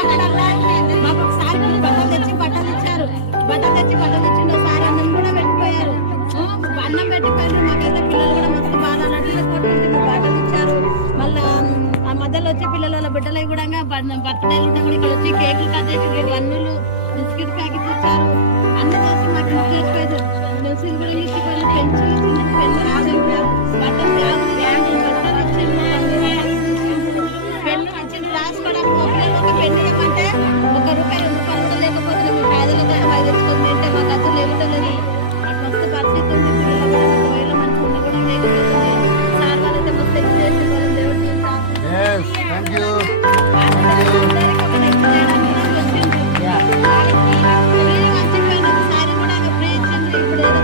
మాకు ఒకసారి బట్టలు తెచ్చి బట్టలు ఇచ్చారు. బట్టలు ఇచ్చిండు సార్. అన్నం కూడా పెట్టిపోయారు. అన్నం పెట్టిపోయారు. మాకైతే పిల్లలు కూడా మస్తు బాధ కొట్టుకుంటే బట్టలు ఇచ్చారు. మళ్ళా ఆ మధ్యలో వచ్చి పిల్లల బిడ్డలకి కూడా బర్త్డేలు ఉంటే కూడా ఇక్కడ వచ్చి కేకులు కట్ చేసి అన్నులు బిస్కెట్ ప్యాకెట్స్ ఇచ్చారు. అన్ని చేసి మాకు ఇచ్చేసిపోయారు. డ్రెస్సులు కూడా ఇచ్చిపోయారు. పెంచి పెన్ను బట్టలు పెన్ను ఇచ్చింది రాసుకోవడానికి. ఒక పెన్ను ఏమంటే ₹1 ₹2 కూడా లేకపోతే మీ పేదలకు అవి తెచ్చుకొని తింటే మాకు అసలు లేవుతలేదు. మాకు మస్తు పరిస్థితి ఉంది. పిల్లలు కూడా ఒకవేళ మంచిగా ఉన్న కూడా లేకపోతుంది. సార్ వాళ్ళైతే మస్తు హెల్ప్ చేసేవారు. దేవుడు మర్చిపోయిన సారి కూడా ఫ్రీ ఇచ్చింది. ఇప్పుడు ఏదో